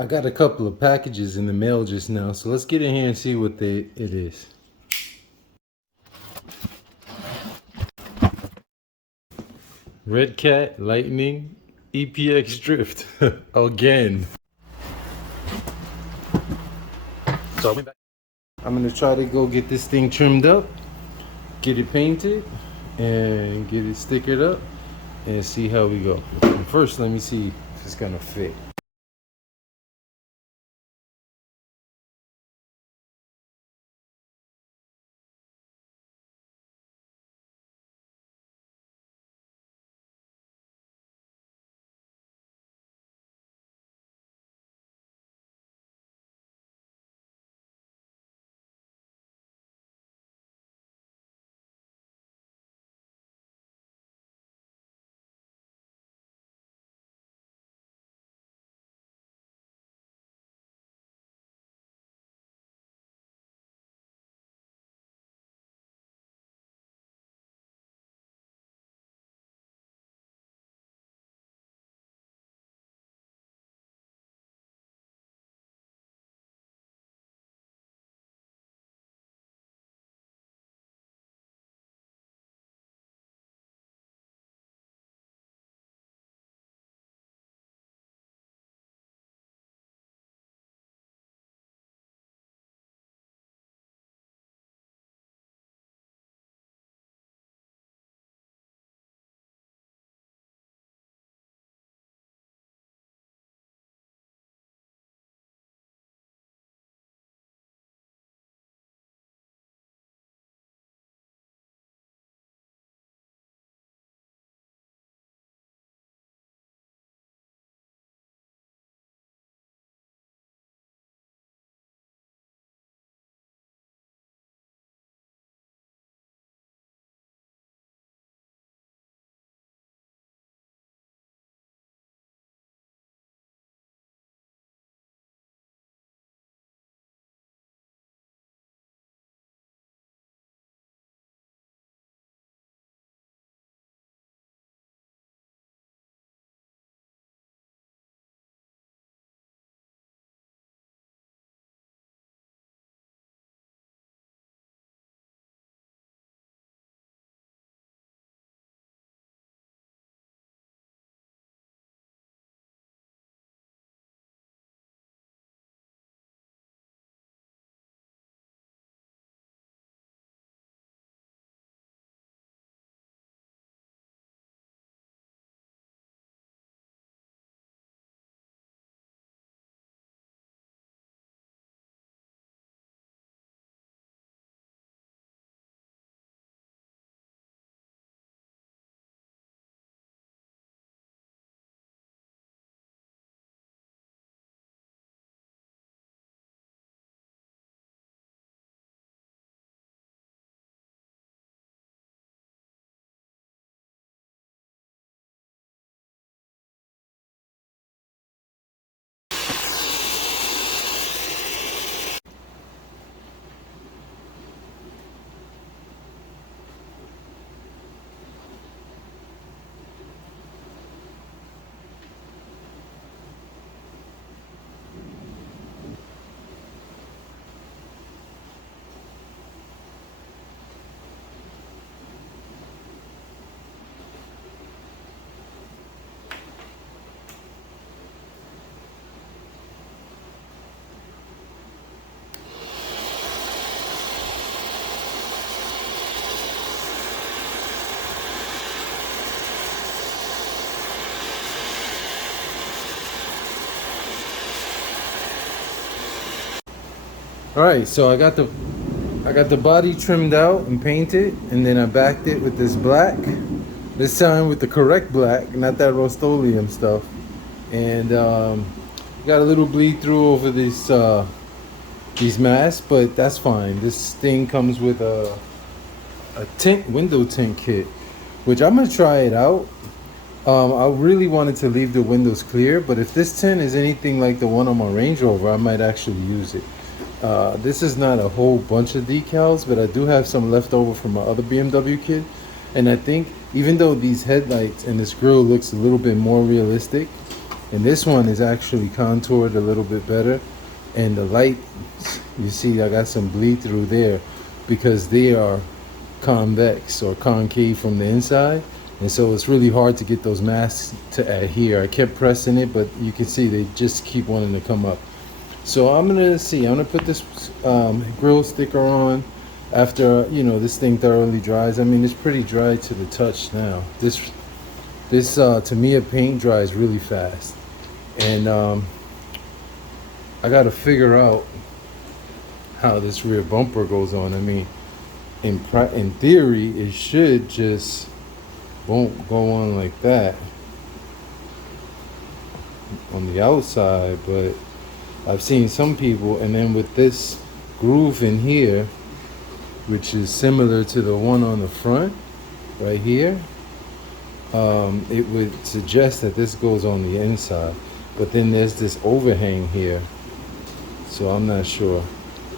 I got a couple of packages in the mail just now, so let's get in here and see what it is. Redcat Lightning EPX Drift again. So I'm gonna try to go get this thing trimmed up, get it painted, and get it stickered up, and see how we go. And first, let me see if it's gonna fit. All right, so I got the body trimmed out and painted, and then I backed it with this black. This time with the correct black, not that Rust-Oleum stuff. And got a little bleed through over these masks, but that's fine. This thing comes with a window tint kit, which I'm gonna try it out. I really wanted to leave the windows clear, but if this tint is anything like the one on my Range Rover, I might actually use it. This is not a whole bunch of decals, but I do have some left over from my other BMW kit. And I think even though these headlights and this grille looks a little bit more realistic, and this one is actually contoured a little bit better. And the light, you see, I got some bleed through there because they are convex or concave from the inside, and so it's really hard to get those masks to adhere. I kept pressing it, but you can see they just keep wanting to come up. So I'm gonna put this grill sticker on after this thing thoroughly dries. I mean, it's pretty dry to the touch now. This Tamiya paint dries really fast, and I gotta figure out how this rear bumper goes on. I mean, in theory, it should just won't go on like that on the outside, but I've seen some people, and then with this groove in here, which is similar to the one on the front right here, it would suggest that this goes on the inside, but then there's this overhang here, so I'm not sure.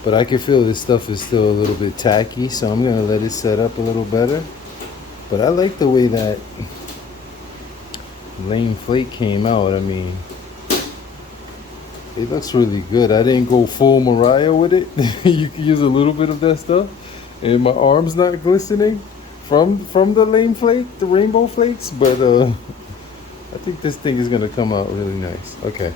But I can feel this stuff is still a little bit tacky, so I'm gonna let it set up a little better. But I like the way that lame flake came out. I mean, it looks really good. I didn't go full Mariah with it. You can use a little bit of that stuff, and my arm's not glistening from the lame flake, the rainbow flakes. But I think this thing is gonna come out really nice. Okay.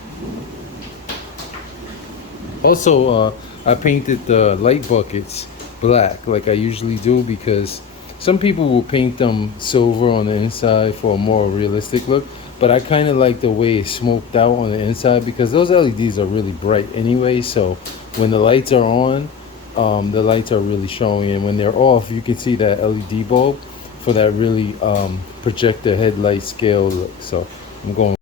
Also, I painted the light buckets black like I usually do, because some people will paint them silver on the inside for a more realistic look, but I kind of like the way it's smoked out on the inside because those LEDs are really bright anyway. So when the lights are on, the lights are really showing, and when they're off, you can see that LED bulb for that really projector headlight scale look. So I'm going.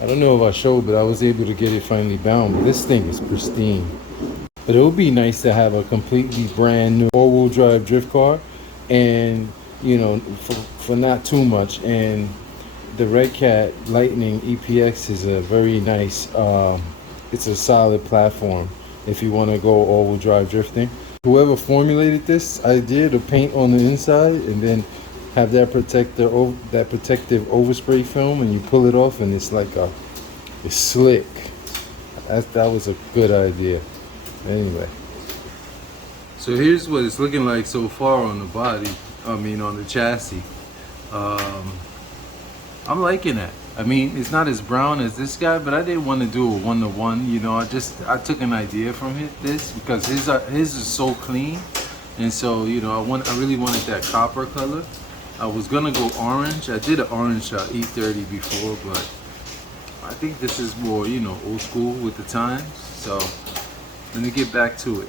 I don't know if I showed, but I was able to get it finally bound. But this thing is pristine. But it would be nice to have a completely brand new all-wheel drive drift car, and for not too much. And the Redcat Lightning EPX is a very nice. It's a solid platform if you want to go all-wheel drive drifting. Whoever formulated this idea to paint on the inside and then have that that protective overspray film, and you pull it off, and it's slick. That was a good idea. Anyway, so here's what it's looking like so far on the body. I mean, on the chassis. I'm liking it. I mean, it's not as brown as this guy, but I didn't want to do a 1-to-1. I took an idea from this because his is so clean, and so I really wanted that copper color. I was gonna go orange. I did an orange E30 before, but I think this is more old school with the times. So let me get back to it.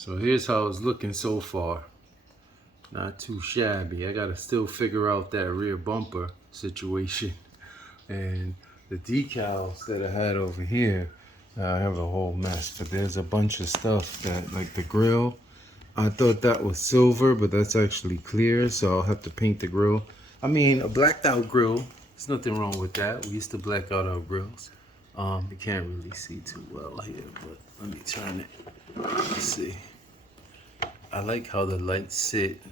So here's how it's looking so far. Not too shabby. I gotta still figure out that rear bumper situation. And the decals that I had over here, I have a whole mess. But there's a bunch of stuff that, like the grill, I thought that was silver, but that's actually clear. So I'll have to paint the grill. I mean, a blacked out grill, there's nothing wrong with that. We used to black out our grills. You can't really see too well here, but let me turn it. Let's see. I like how the lights sit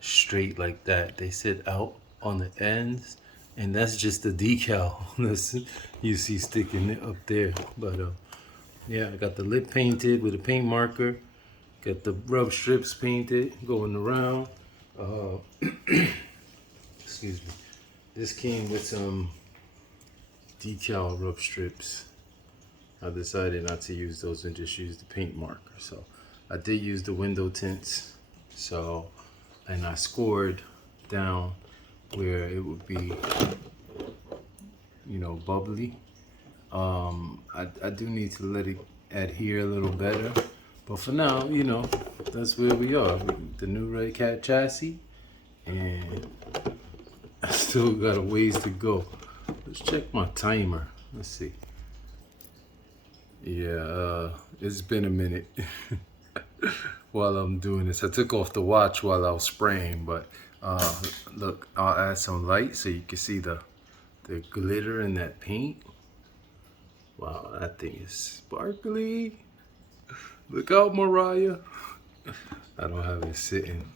straight like that. They sit out on the ends, and that's just the decal you see sticking up there. But yeah, I got the lip painted with a paint marker. Got the rub strips painted going around. Excuse me. This came with some decal rub strips. I decided not to use those and just use the paint marker. So I did use the window tints. So, and I scored down where it would be, you know, bubbly. I do need to let it adhere a little better. But for now, you know, that's where we are. The new Redcat chassis. And I still got a ways to go. Let's check my timer. Let's see. Yeah, it's been a minute while I'm doing this. I took off the watch while I was spraying, but look, I'll add some light so you can see the glitter in that paint. Wow, that thing is sparkly. Look out, Mariah. I don't have it sitting.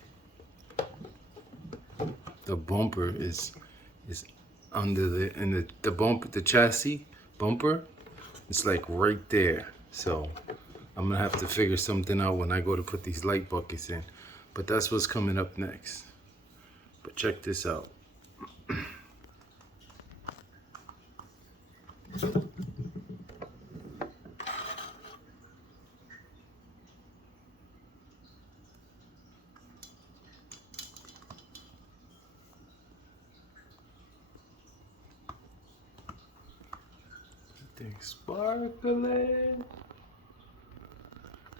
The bumper is under the bumper, the chassis bumper. It's like right there. So I'm gonna have to figure something out when I go to put these light buckets in. But that's what's coming up next. But check this out. Everything's sparkling.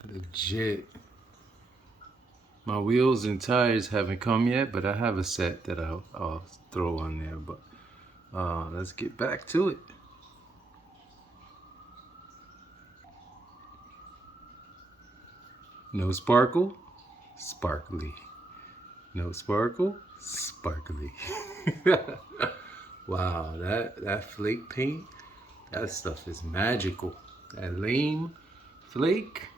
Legit. My wheels and tires haven't come yet, but I have a set that I'll throw on there. But let's get back to it. No sparkle, sparkly. No sparkle, sparkly. Wow, that flake paint, that stuff is magical. That lame flake.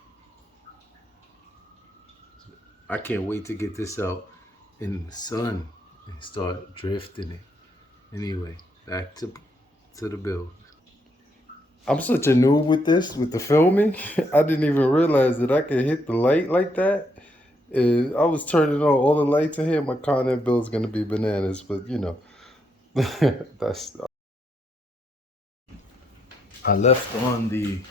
I can't wait to get this out in the sun and start drifting it. Anyway, back to the build. I'm such a noob with this, with the filming. I didn't even realize that I could hit the light like that. And I was turning on all the lights in here. My content bill is going to be bananas, but you know, that's. I left on the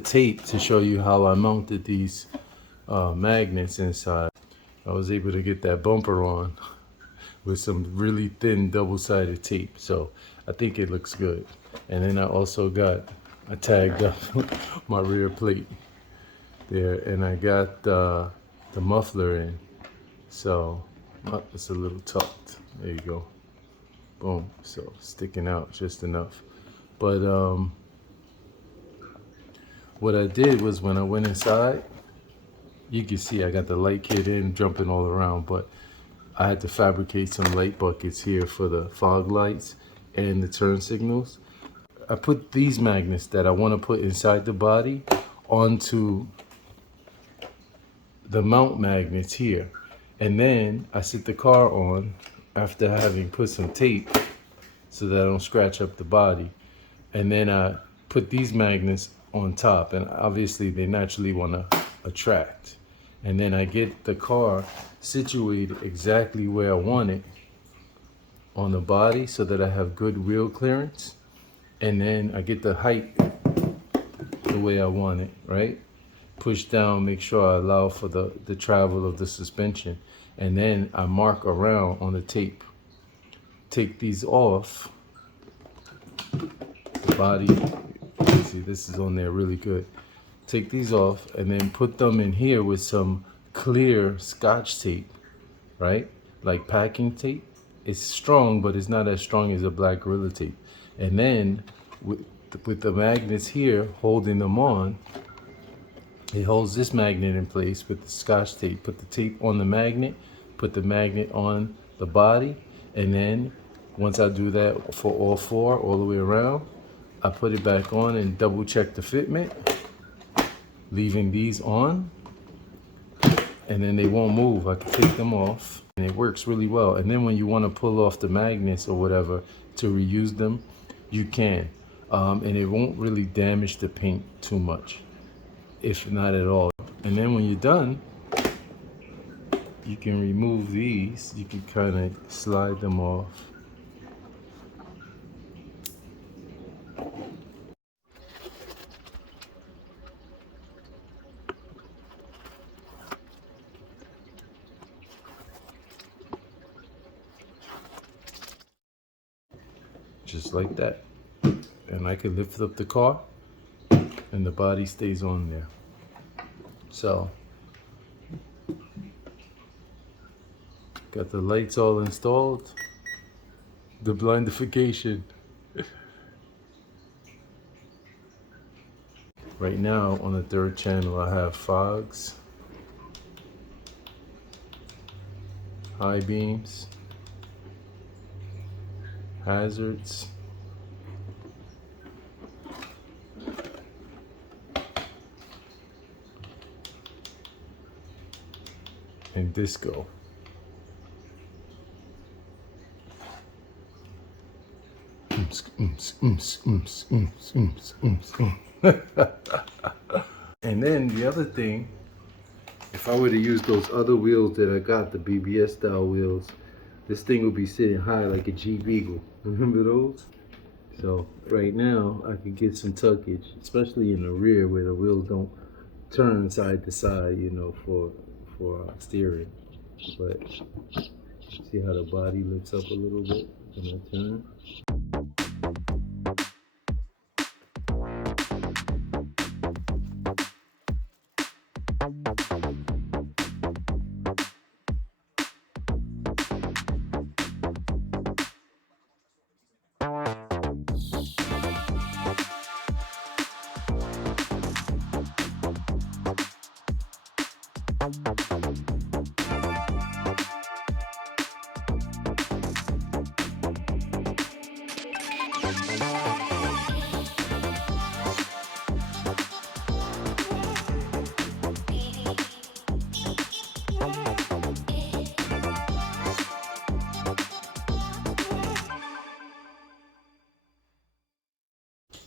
tape to show you how I mounted these magnets inside. I was able to get that bumper on with some really thin double-sided tape, so I think it looks good. And then I tagged up my rear plate there, and I got the muffler in, so it's a little tucked. There you go. Boom. So sticking out just enough. But what I did was when I went inside, you can see I got the light kit in, jumping all around, but I had to fabricate some light buckets here for the fog lights and the turn signals. I put these magnets that I want to put inside the body onto the mount magnets here. And then I set the car on after having put some tape so that I don't scratch up the body. And then I put these magnets on top, and obviously they naturally want to attract. And then I get the car situated exactly where I want it on the body so that I have good wheel clearance. And then I get the height the way I want it, right? Push down, make sure I allow for the travel of the suspension. And then I mark around on the tape. Take these off. The body, you see this is on there really good. take these off and then put them in here with some clear Scotch tape, right? Like packing tape. It's strong, but it's not as strong as a black Gorilla tape. And then with the magnets here holding them on, it holds this magnet in place with the Scotch tape. Put the tape on the magnet, put the magnet on the body, and then once I do that for all four, all the way around, I put it back on and double check the fitment, leaving these on, and then they won't move. I can take them off, and it works really well. And then when you want to pull off the magnets or whatever to reuse them, you can. And it won't really damage the paint too much, if not at all. And then when you're done, you can remove these. You can kind of slide them off. Just like that. And I can lift up the car and the body stays on there. So, got the lights all installed. The blindification. Right now on the third channel I have fogs, high beams, hazards, and disco. And then the other thing, if I were to use those other wheels that I got, the BBS style wheels, this thing will be sitting high like a Jeep Eagle. Remember those? So right now I can get some tuckage, especially in the rear where the wheels don't turn side to side, you know, for steering. But see how the body lifts up a little bit when I turn?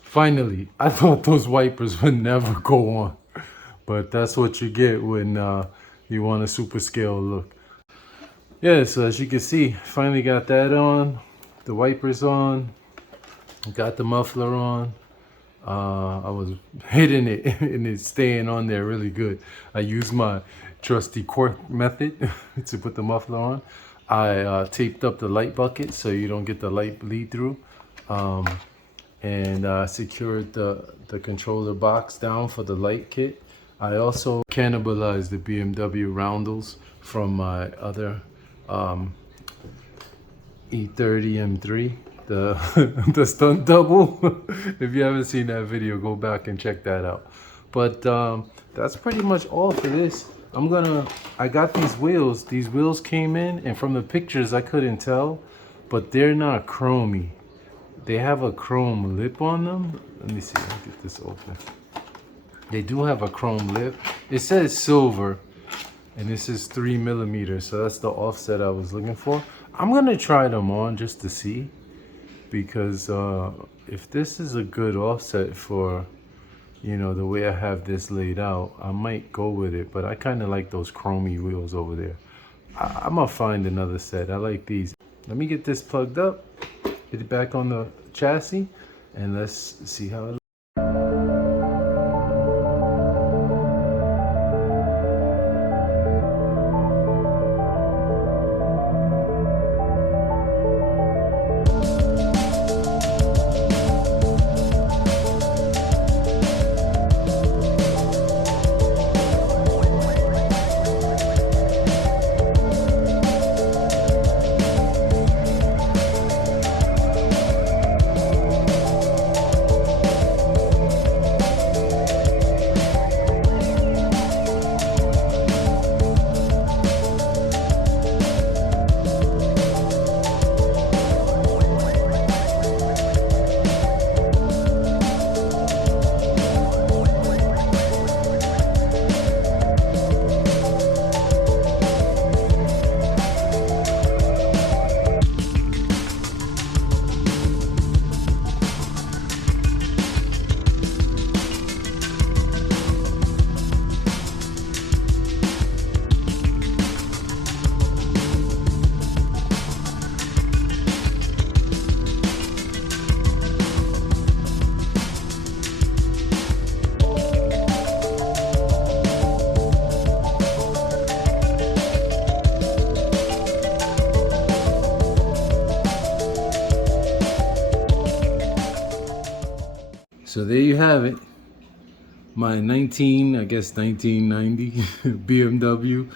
Finally, I thought those wipers would never go on, but that's what you get when you want a super scale look. Yeah, so as you can see, finally got that on, the wipers on, got the muffler on. I was hitting it and it's staying on there really good. I used my trusty cork method to put the muffler on. I taped up the light bucket so you don't get the light bleed through. And secured the controller box down for the light kit. I also cannibalized the BMW roundels from my other E30 M3, the stunt double. If you haven't seen that video, go back and check that out. But that's pretty much all for this. I got these wheels. These wheels came in, and from the pictures I couldn't tell, but they're not chromy. They have a chrome lip on them. Let me see, I'll get this open. They do have a chrome lip. It says silver, and this is 3mm, so that's the offset I was looking for. I'm gonna try them on just to see, because if this is a good offset for, you know, the way I have this laid out, I might go with it, but I kind of like those chromy wheels over there. I'm gonna find another set. I like these. Let me get this plugged up. Get it back on the chassis, and let's see how it looks. So there you have it. My 1990 BMW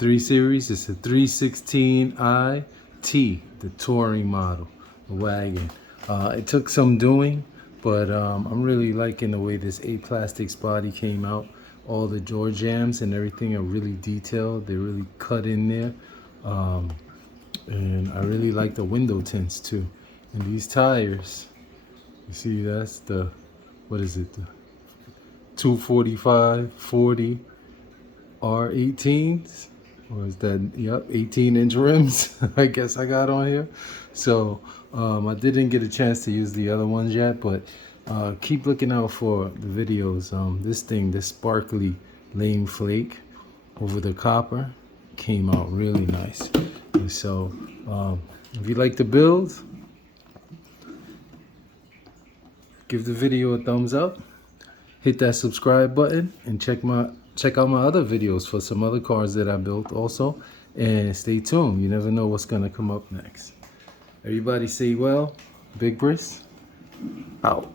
3 Series. It's a 316i T, the touring model, the wagon. It took some doing, but I'm really liking the way this Aplastics body came out. All the door jambs and everything are really detailed. They're really cut in there. And I really like the window tints too. And these tires, you see, that's the, what is it? The 245 40 R18s, or is that, yep, 18-inch rims I guess I got on here. So I didn't get a chance to use the other ones yet, but keep looking out for the videos. This sparkly lane flake over the copper came out really nice. And so if you like the build, give the video a thumbs up, hit that subscribe button, and check out my other videos for some other cars that I built also. And stay tuned. You never know what's gonna come up next. Everybody say well. Big Briss out.